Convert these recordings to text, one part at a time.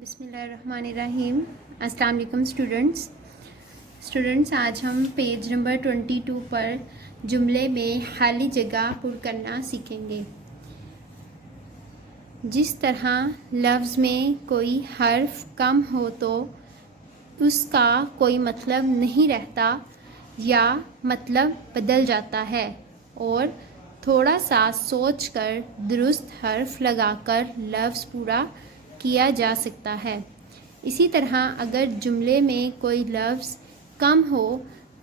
بسم اللہ الرحمن الرحیم۔ السلام علیکم اسٹوڈنٹس، آج ہم پیج نمبر 22 پر جملے میں خالی جگہ پر کرنا سیکھیں گے۔ جس طرح لفظ میں کوئی حرف کم ہو تو اس کا کوئی مطلب نہیں رہتا یا مطلب بدل جاتا ہے، اور تھوڑا سا سوچ کر درست حرف لگا کر لفظ پورا کیا جا سکتا ہے، اسی طرح اگر جملے میں کوئی لفظ کم ہو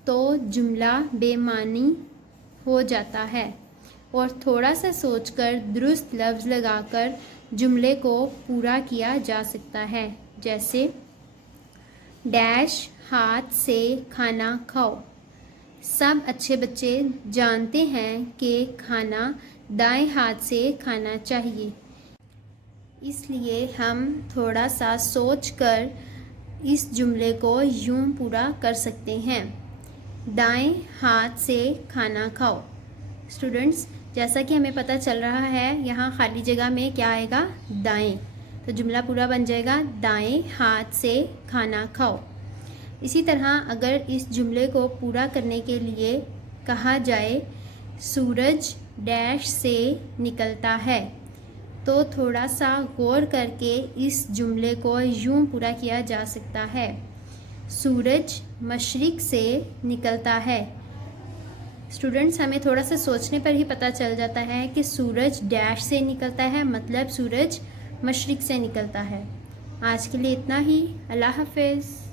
تو جملہ بے معنی ہو جاتا ہے، اور تھوڑا سا سوچ کر درست لفظ لگا کر جملے کو پورا کیا جا سکتا ہے، جیسے ڈیش ہاتھ سے کھانا کھاؤ۔ سب اچھے بچے جانتے ہیں کہ کھانا دائیں ہاتھ سے کھانا چاہیے، اس لیے ہم تھوڑا سا سوچ کر اس جملے کو یوں پورا کر سکتے ہیں، دائیں ہاتھ سے کھانا کھاؤ۔ اسٹوڈنٹس، جیسا کہ ہمیں پتہ چل رہا ہے یہاں خالی جگہ میں کیا آئے گا؟ دائیں، تو جملہ پورا بن جائے گا دائیں ہاتھ سے کھانا کھاؤ۔ اسی طرح اگر اس جملے کو پورا کرنے کے لیے کہا جائے سورج ڈیش سے نکلتا ہے، تو تھوڑا سا غور کر کے اس جملے کو یوں پورا کیا جا سکتا ہے، سورج مشرق سے نکلتا ہے۔ اسٹوڈنٹس، ہمیں تھوڑا سا سوچنے پر ہی پتہ چل جاتا ہے کہ سورج ڈیش سے نکلتا ہے، مطلب سورج مشرق سے نکلتا ہے۔ آج کے لیے اتنا ہی، اللہ حافظ۔